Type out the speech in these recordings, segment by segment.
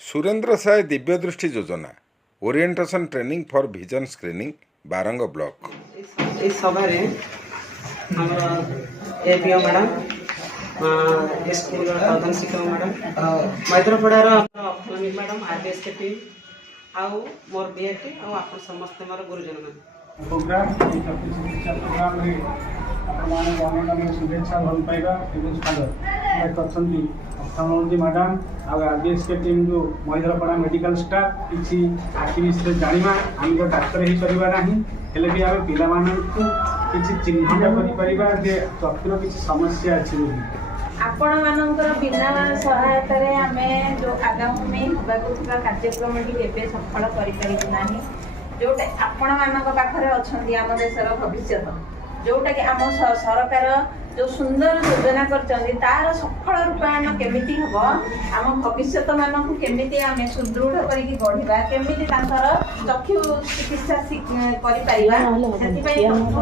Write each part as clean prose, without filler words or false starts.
सुरेंद्र साय दिव्य दृष्टि योजना orientation training for vision screening Barang block इस सभा एपीओ मैडम स्कूल प्रधान शिक्षक मैडम मैत्रपड़ार अफलानी मैडम आरबीएस के टीम आउ मोर बीएटी आप समस्त मोर गुरुजन मैंने प्रोग्राम प्रोग्राम आपने शुभेच्छा भल पाइबा स्वागत अच्छी अफथामोलॉजी मैडम आरबीएस के टीम जो मैद्रपड़ा मेडिकल स्टाफ किसी आखि विषय जाना आम तो डाक्तर हो पार्बा ना हेल्ले भी आम पिला चिन्हट कर चक्षुर किसी समस्या अच्छी आपण मानकर बिना सहायता रे आमे जो आगामी होगा कार्यक्रम टी सफल करें जोटा आपण मानक पाखरे अच्छी आम देशर भविष्य जोटा कि आम सरकार जो सुंदर योजना कर तार सफल रूपायन केमिति हम आम भविष्य मानक केमिति आम सुदृढ़ करके गढ़ा केमिति चक्षु चिकित्सा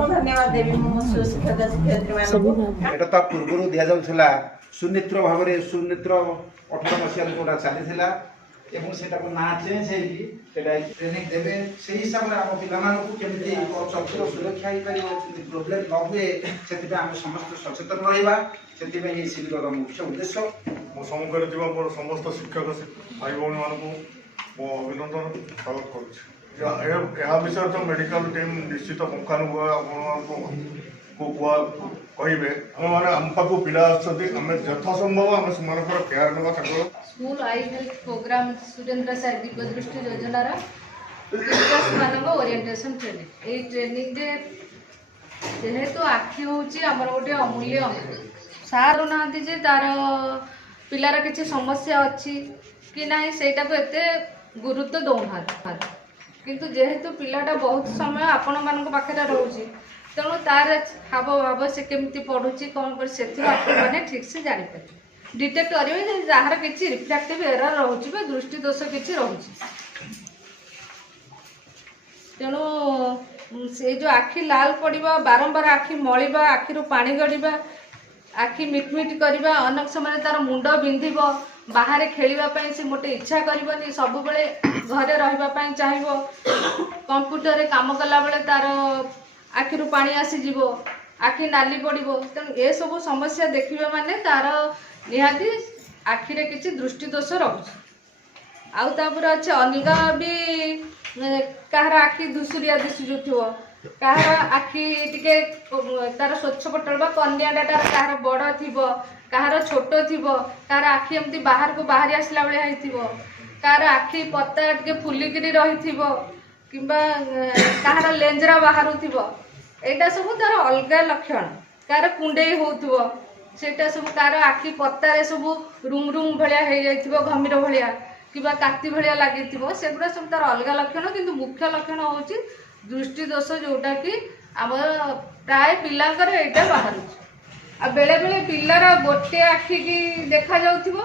धन्यवाद देवी शिक्षक शिक्षयित्री ता पूर्व दि जाऊला सुनेत्र भाव में सुनेत्र 18 मसीह जोड़ा चली एवं सेटा को ना चेंज ट्रेनिंग देवे से हिसाब से आम पिलाମାନଙ୍କୁ केମିତି चक्षुर सुरक्षा हो पार प्रोब्लेम न हुए से आम समस्त सचेतन रहा से शिविर मुख्य उद्देश्य मो सम्मुखें मोर समस्त शिक्षक भाई भौणी मानक मो अभिनंदन स्वागत करुँच विषय तो मेडिकल टीम निश्चित पुंखानुपुंख आपको कहे मैंने आम पाक पिला आम यथासंभव आम से केयर ना school eye health programme Surendra Sai दिव्य दृष्टि योजनार टीचर्स मान ओरिएंटेशन ट्रेनिंग ये ट्रेनिंग जेहेतु आखि होमर गोटे अमूल्य अंग सार ना तार पिलार किसी समस्या अच्छी कि ना सेटा को एते गुरुत्व दौना किंतु जेहेतु पिलाटा बहुत समय आपण मान पाखे रोचे तेणु तार हाव भाव से केमती पढ़ुची कौन कर से मैंने ठीक से जापर डिटेक्ट करेंगे जार किसी रिफ्लेक्टिव एरर रोचे दृष्टि दोष किसी रोचे तेणु से जो आखि लाल पड़ा बारंबार आखि मलिबा आखिरू पानी गड़िबा आखि मिटमिट करवा अनेक समय तार मुंड बिंधिब बाहर खेलवाई से मोटे इच्छा करनी सब बेले घरे रही चाहिए कंप्यूटर रे काम कला बेले तार आखिरू पानी आसीज आखि नाली पड़ो तेणु ये सब समस्या देखिए माने तार निहाती आखिरे किसी दृष्टि दोष रोचे आउे अच्छे अलगा भी कहार आखि दुसुरिया दिशुथो कहार आखि टिके तार स्वच्छ पटल कन्या डाटा कहार बड़ थी कहार छोट थी कहार आखि एमती बाहर को बाहरी आसला भाई कहार आखि पता टे फुलिकी रही कि कहार लेंजरा बाहर यहाँ सब तार अलग लक्षण कहार कुंडे होटा सब तार आखि पतारे सब रुम रुम भाया घमीर भाया कि काती भाया लगी सेगुड़ा सब तार अलग लक्षण किंतु मुख्य लक्षण हूँ दृष्टि दोष जोटा कि आम प्राय पिलांकर यहाँ बाहर आ बेले बेले पिलार गोटे आखि की देखा जाउथिबो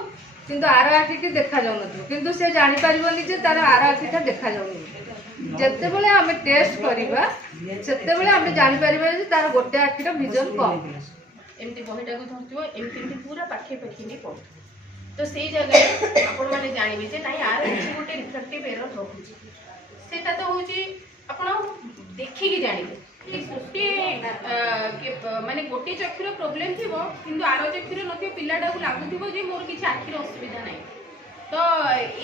किंतु आर आखि की देखा जाउ नथिबो किंतु से जानि परिबोनी जे तार आर आखिटा देखा जाउनी जेते बेले आमे टेस्ट करिबा सेते बेले आमे जानि परिबा जे तार गोटे आखिटा विजन कम एमती बहीटा को धरथिबो एमती पूरा पाखे पाखे नहीं पड़ तो से जगह आपण माने जानिबे जे नाही आर किछि गोटे रिफ्लेक्टिव एरर रहउची सेटा तो होची आपण देखि कि जानिबे माने गोटे चक्षुर प्रोब्लेम थी कि आर चक्षुर न पिलाटा को लगुव जे मोर किसी आखिर असुविधा ना तो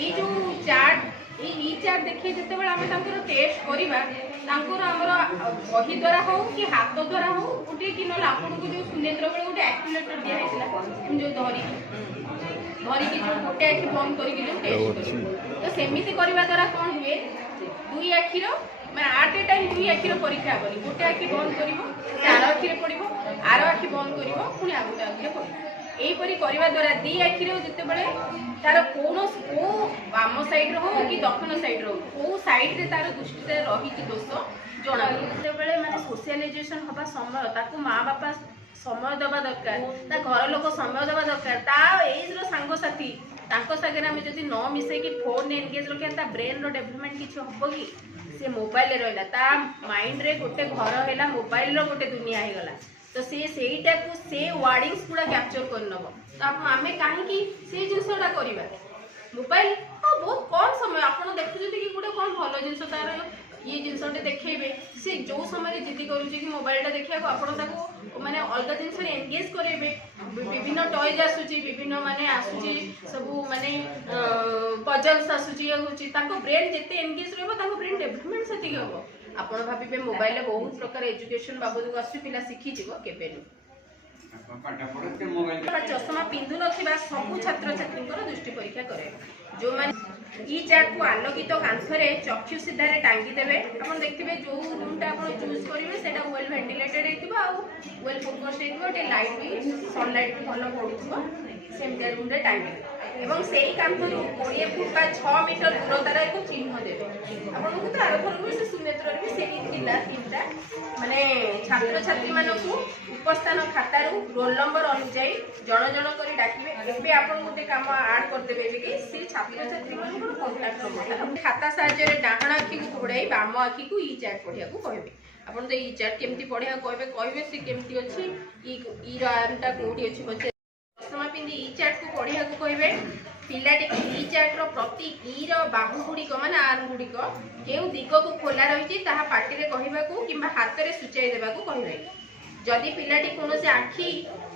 ये जो चार्ट ये चार्ट देखिए जिते बड़े आम टेस्ट करवा आमर बही द्वारा हो कि हाथ द्वारा हो गोटे कि ना आपको जो सुनेत्र बेले गोटे एक्यूलेटर दिखाई जो धरिकी जो गोटे आखि बंद करके जो टेस्ट तो सेमती करवा द्वारा कौन हुए दुई आखिर मैं आट ए टाइम दुई आखिर परीक्षा हेनी गोटे आखि बंद कर आर आखिरे पड़ो आर आखि बंद कर पुणी आ गोटे आखिरे पड़ो यहीपरी करने द्वारा दी आखिरे जितेबाला तार कौन को बाम साइड हो कि दक्षिण साइड रो कौ साइड रे तार दृष्टि रही दोष जना जितेबाला माने सोशलाइजेशन हवा समय ताकू माँ बापा समय देवा दरकार घर लोक समय देवा दरकार ता एज रो सांगसाथी सागे आम जब न मिसेकी फोन एनगेज रखा ब्रेन रो डेभलपमेंट किसी हम कि से मोबाइल रहा ता माइंड रे गोटे घर है मोबाइल रो गोटे दुनिया हो गला तो सेटा को से वार्डिंग्स पूरा कैप्चर कर नब तो आम कहीं से जिनसा करवा मोबाइल हाँ समय आपण देखुछथि कि गोटे कोन भलो जिंस तार ये जिनसटे देखैबे से जो समय जिद्दी करूछि कि मोबाइलटा देखिया को आपण ताको माने अलग जिनस एंगेज करेबे विभिन्न टॉयज आसुछि विभिन्न माने आसुछि सब माने पजल्स आसुछि होछि ताको ब्रेन जेते एंगेज रहबो ताको ब्रेन डेवलपमेंट सेति होबो आपण भाबिबे मोबाइल बहुत प्रकार एजुकेशन बाबद को आसु पिला शिखि जिवो केबे चषमा पिंधु नथिबा सब छात्र छात्री दृष्टि परीक्षा करे जो माने ई चार्ट को आलोकित कांथरे चक्षु सीधारे टांगी देबे आपण देखिबे जो रूमटा आपण चूज करिवे सेटा वेल वेंटिलेटेड हेतिबो आ वेल फोकस्ड हेतिबो टे लाइट भी सनलाइट भी भलो पडुथबो सेम रूम रे टांगी एवं सेही कांथरु 20 फुट बा 6 मीटर दूरतार एक चिन्ह देबे आपण को तार फरु से सुनेत्र रे सेही थिला तीनटा माने छात्र छात्री मानकु उपस्थान खातारू रोल नंबर अनुसार जण जण करी डाकिबे एबे आपण गोटे काम ऐड कर देबे कि से छात्र छात्री मानकु कांटेक्ट नंबर खाता साहाय्य रे डाहण आखी को घोड़ाई बाम आखी को ई चार्ट पढिया को कहबे आपण तो ई चार्ट केमती पढिया कहबे से केमती अछि ई रामटा कोठी अछि बच्चे चश्मा पिंदी ई चार्ट को पढिया को कहबे पिलाटी ई चार्ट रो प्रति ई रो बाहु गुडी को माने आर्म गुडी को केउ दिग को खोला रहिछि ताहा पाटी रे कहिबा को किबा हाथ रे सुचाई देबा को कहबे जदि पिलाटी कोनोसी आखी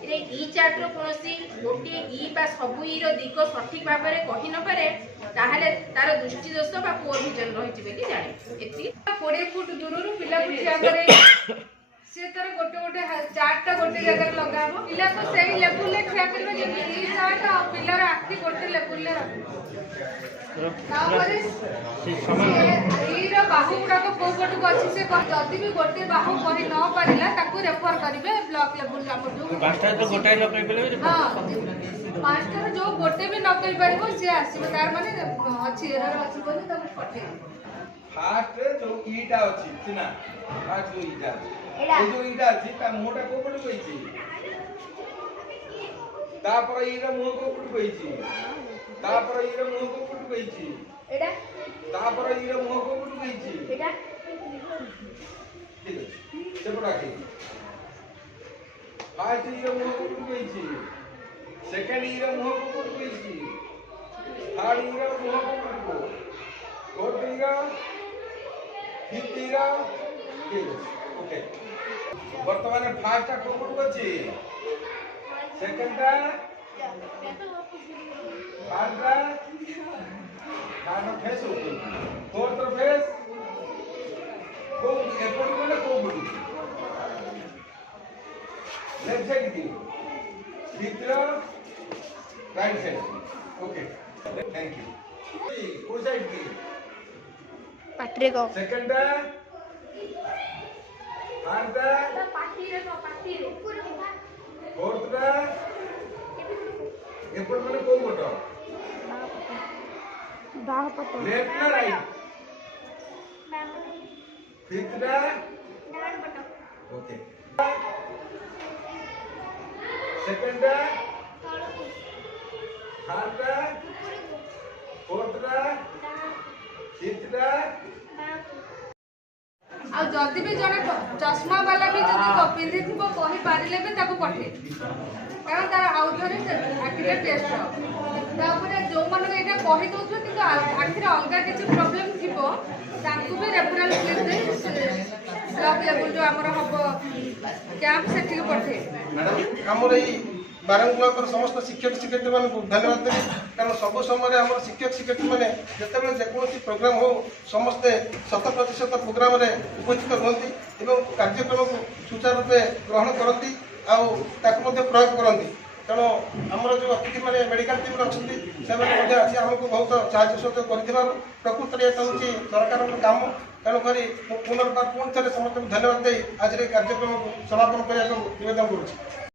रे ई चार्ट रो कोनोसी गोटे ई बा सबु ई रो दिग सठिक भाबरे कहि न पारे ताहाले तार दृष्टि दोष बा पुअर विजन रहिछि बेली जाने एति 20 फुट दूरରୁ ପିଲା ଠିଆ करे से तर गोटे गोटे चार्टटा गोटे जगह लगाबो पिला को सेही लेवल रे ठिया करबे जे ई चार्ट आ पिलार आखि गोटे लेवल रे तापरे ई रो बाहु गुडा को को पटु अछि से जदी भी गोटे बाहु कहि न परिला ताकू रेफर करिवे ब्लॉक लेवल का पटु पांचटा तो गोटाई न कहि पेले हां पांचटा जो गोटे भी न कहि परबो से आसीबे तार माने अछि एरर अछि बोली ताकू पठे फास्ट रे जो ईटा अछि चिना फास्ट जो ईटा ए जो ईटा अछि ता मोटा को पटु कहिछि तापर ईरा मुह को पटु कहिछि तापर ईरा मुह को पटु कहिछि एडा तापर ईरा मुह को पटु कहिछि एडा ठीक है सेपटा के फास्ट ईरा मुह को पटु कहिछि सेकंड ईरा मुह को पटु कहिछि थर्ड ईरा मुह को पटु फोर्थ ईरा फिफ्थ ईरा ओके वर्तमान फास्ट को पटु अछि सेकंडा थर्डा third face okay fourth face को एपट कोने को पटु लेफ्ट साइड की fifth right side okay thank you को साइड की पाट्रे को सेकंडा थर्डा पाटी रे फोर्थटा एपट माने को पट बाह पतो लेफ्ट ना राइट फिफ्थटा ओके सेकंडा थर्डटा फोर्थटा फिफ्थटा आ जदि भी जने चश्मा वाला भी जदि पिंधि थिबो कहि पारिले भी ताको पठे कारण तार आउथरे आखिरे टेस्ट तापरे जो मन एटा कहि दउथो कि आखिरे अलगा किछि प्रॉब्लम थिबो ताकू भी रेफरल दे ब्लॉक लेवल जो हमर हबो कैंप सेठी पठे मैडम हमर ई बारंग ब्लॉक समस्त शिक्षक शिक्षयित्री मान धन्यवाद देवी कारण सब समय आम शिक्षक शिक्षयित्री मैंने जिते जेकोसी प्रोग्राम हो समस्ते 100% प्रोग्राम उपस्थित रुहति एवं कार्यक्रम को सुचारू रूपे ग्रहण करती प्रयोग करती तेणु आमर जो अतिथि मैंने मेडिकल टीम अच्छे आसी आमको बहुत साहय सहयोग कर प्रकृत ये हूँ सरकार काम तेणुक पुनर्बार पुणी थे समस्त धन्यवाद दे आज कार्यक्रम को समापन करने को निवेदन करुँच।